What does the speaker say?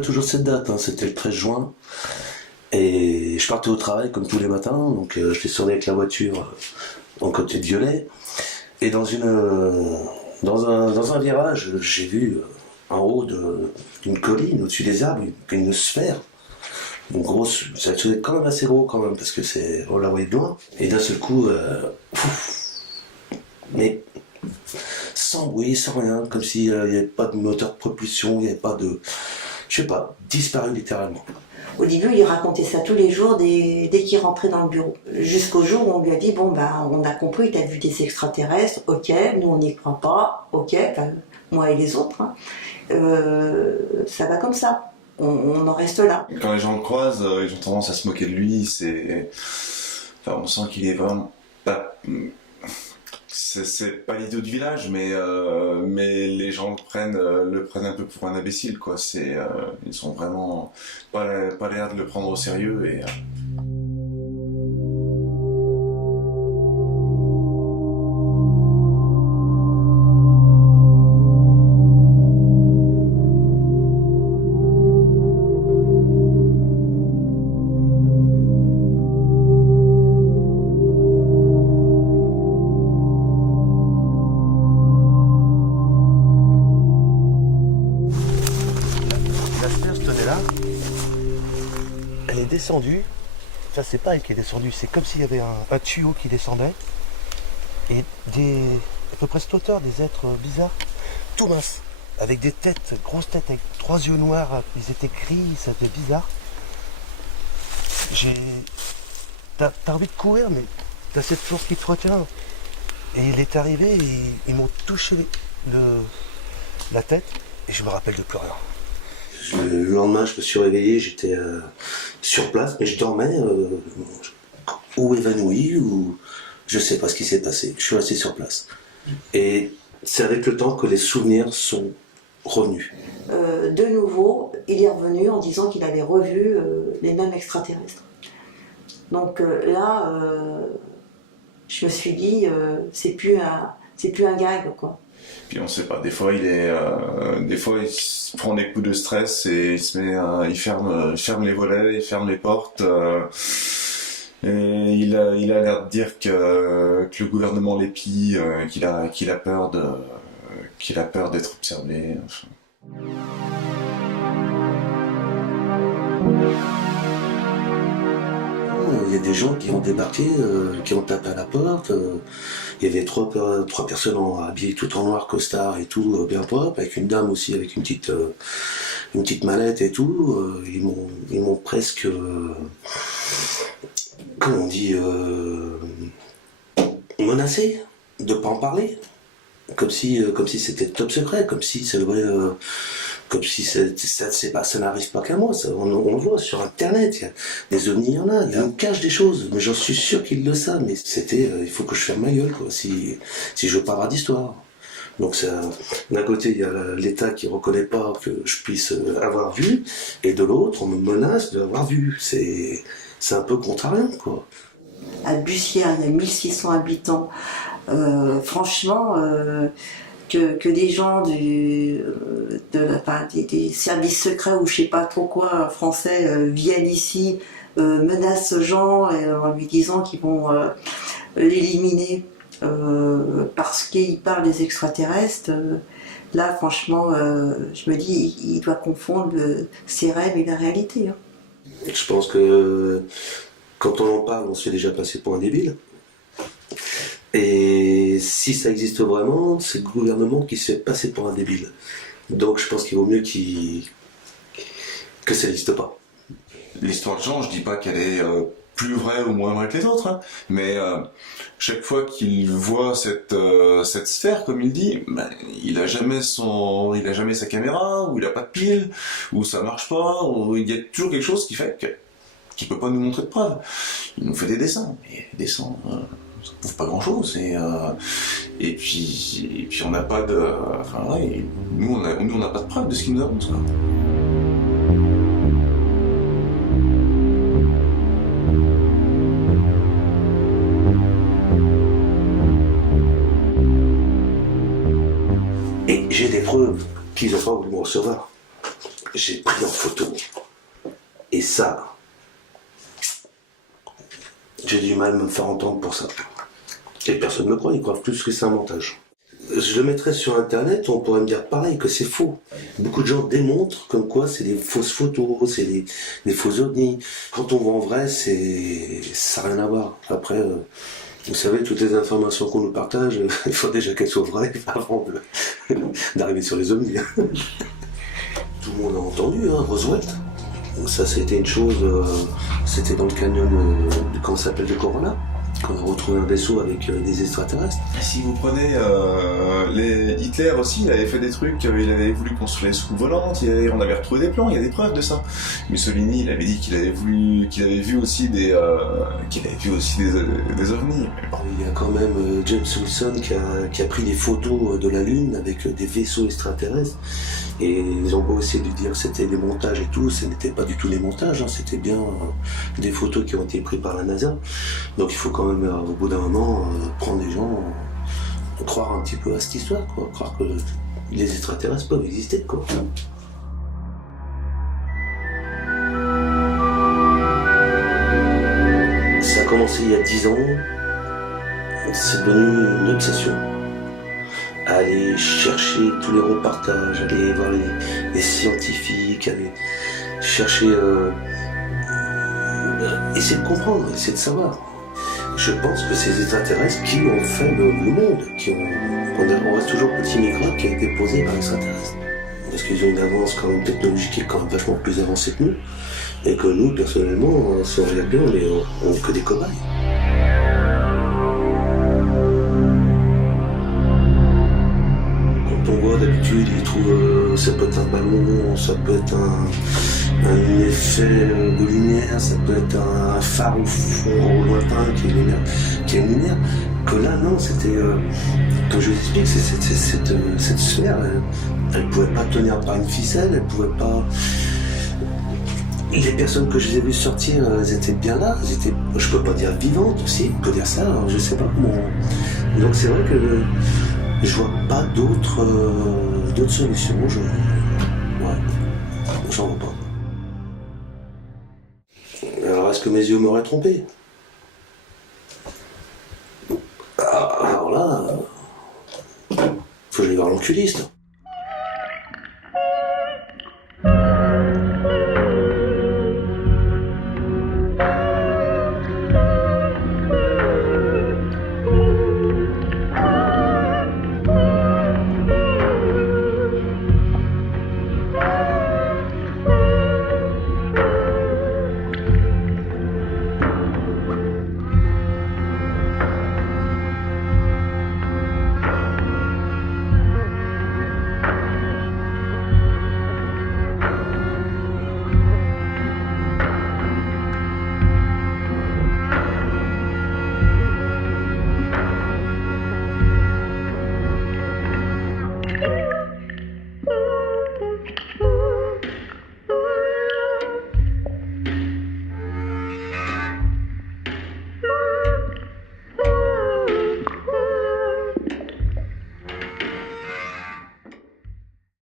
pas toujours cette date, hein. C'était le 13 juin. Et je partais au travail comme tous les matins, donc je descendais avec la voiture en côté de Violet. Et dans un virage, j'ai vu en haut d'une colline, au-dessus des arbres, une sphère. Une grosse, ça faisait quand même assez gros quand même, parce que on la voyait de loin. Et d'un seul coup, mais sans bruit, sans rien, comme s'il n'y avait pas de moteur de propulsion, il n'y avait pas de, je sais pas, disparu littéralement. Au début, il racontait ça tous les jours dès qu'il rentrait dans le bureau. Jusqu'au jour où on lui a dit, bon, ben, on a compris, t'as vu des extraterrestres, ok, nous on n'y croit pas, ok, enfin, moi et les autres, hein. Ça va comme ça. On en reste là. Quand les gens le croisent, ils ont tendance à se moquer de lui. Enfin, on sent qu'il est vraiment pas. C'est pas l'idiot du village, mais les gens le prennent un peu pour un imbécile, quoi. Ils sont vraiment pas l'air de le prendre au sérieux et. Elle est descendue, enfin c'est pas elle qui est descendue, c'est comme s'il y avait un tuyau qui descendait, et à peu près cette hauteur, des êtres bizarres, tout minces, avec des têtes, grosses têtes, avec 3 yeux noirs, ils étaient gris, ça faisait bizarre. T'as envie de courir, mais t'as cette force qui te retient. Et il est arrivé, et ils m'ont touché la tête, et je me rappelle de plus rien. Le lendemain, je me suis réveillé, j'étais sur place, mais je dormais ou évanoui, ou je sais pas ce qui s'est passé. Je suis resté sur place. Et c'est avec le temps que les souvenirs sont revenus. De nouveau, il est revenu en disant qu'il avait revu les mêmes extraterrestres. Donc là, je me suis dit, c'est plus un gag, quoi. Puis on sait pas, des fois il se prend des coups de stress et il ferme les volets, il ferme les portes. Et il a l'air de dire que le gouvernement l'épie, qu'il a peur d'être observé. Enfin. Il y a des gens qui ont débarqué, qui ont tapé à la porte. Il y avait trois personnes habillées tout en noir, costard et tout, bien propre, avec une dame aussi avec une petite mallette et tout. Ils m'ont presque, comment on dit, menacé de pas en parler, comme si c'était top secret, comme si ça devrait. Comme si ça n'arrive pas qu'à moi, on le voit sur internet, il y a des ovnis, il y en a, ils me cachent des choses, mais j'en suis sûr qu'ils le savent, mais il faut que je ferme ma gueule, quoi, si je veux pas avoir d'histoire. Donc d'un côté, il y a l'État qui reconnaît pas que je puisse avoir vu, et de l'autre, on me menace de l'avoir vu. C'est un peu contrariant, quoi. À Bussière, il y a 1600 habitants. Franchement, que des gens des services secrets ou je sais pas trop quoi français viennent ici, menacent ce genre en lui disant qu'ils vont l'éliminer parce qu'il parle des extraterrestres. Là, franchement, je me dis, il doit confondre ses rêves et la réalité. Hein. Je pense que quand on en parle, on se fait déjà passer pour un débile. Et si ça existe vraiment, c'est le gouvernement qui se fait passer pour un débile. Donc je pense qu'il vaut mieux que ça n'existe pas. L'histoire de Jean, je dis pas qu'elle est plus vraie ou moins vraie que les autres, hein, mais chaque fois qu'il voit cette sphère, comme il dit, ben, il a jamais sa caméra, ou il a pas de pile, ou ça marche pas, ou il y a toujours quelque chose qui fait qu'il peut pas nous montrer de preuves. Il nous fait des dessins, et des dessins. Ça prouve pas grand chose et puis on n'a pas de, enfin ouais, nous on n'a pas de preuve de ce qu'il nous annonce, quoi. Et j'ai des preuves qu'ils n'ont pas voulu me recevoir. j'ai pris en photo. Et ça, j'ai du mal à me faire entendre pour ça. Et personne ne me croit, ils croient plus que c'est un montage. Je le mettrais sur internet, on pourrait me dire pareil, que c'est faux. Beaucoup de gens démontrent comme quoi c'est des fausses photos, c'est des faux ovnis. Quand on voit en vrai, ça n'a rien à voir. Après, vous savez, toutes les informations qu'on nous partage, il faut déjà qu'elles soient vraies avant d'arriver sur les ovnis. Tout le monde a entendu, hein, Roswell. Ça, c'était une chose, c'était dans le canyon, comment ça s'appelle, de Corona, qu'on a retrouvé un vaisseau avec des extraterrestres. Si vous prenez Hitler aussi, il avait fait des trucs, il avait voulu construire les soucoupes volantes, on avait retrouvé des plans, il y a des preuves de ça. Mussolini, il avait dit qu'il avait vu aussi des ovnis. Il y a quand même James Wilson qui a pris des photos de la Lune avec des vaisseaux extraterrestres. Et ils ont beau essayer de dire que c'était des montages et tout, ce n'était pas du tout des montages, hein, c'était bien des photos qui ont été prises par la NASA. Donc il faut quand même, au bout d'un moment, prendre des gens, croire un petit peu à cette histoire, quoi, croire que les extraterrestres peuvent exister, quoi. Ça a commencé il y a 10 ans, c'est devenu une obsession. Aller chercher tous les reportages, aller voir les scientifiques, aller chercher, essayer de comprendre, essayer de savoir. Je pense que ces extraterrestres qui ont fait le monde, on reste toujours petit microbe qui a été posé par l'extraterrestre. Parce qu'ils ont une avance quand même technologique qui est quand même vachement plus avancée que nous, et que nous, personnellement, si on regarde bien, on n'est que des cobayes. D'habitude, ils trouvent ça peut être un ballon, ça peut être un effet de lumière, ça peut être un phare au fond, au lointain qui est une lumière. Que là, non, c'était, comme je vous explique, cette sphère, elle ne pouvait pas tenir par une ficelle, elle pouvait pas. Les personnes que je les ai vues sortir, elles étaient bien là, je peux pas dire vivantes aussi, on peut dire ça, je sais pas comment. Donc c'est vrai que je vois pas d'autres solutions, j'en vois pas. Alors est-ce que mes yeux m'auraient trompé? Alors là, faut que j'aille voir l'oculiste.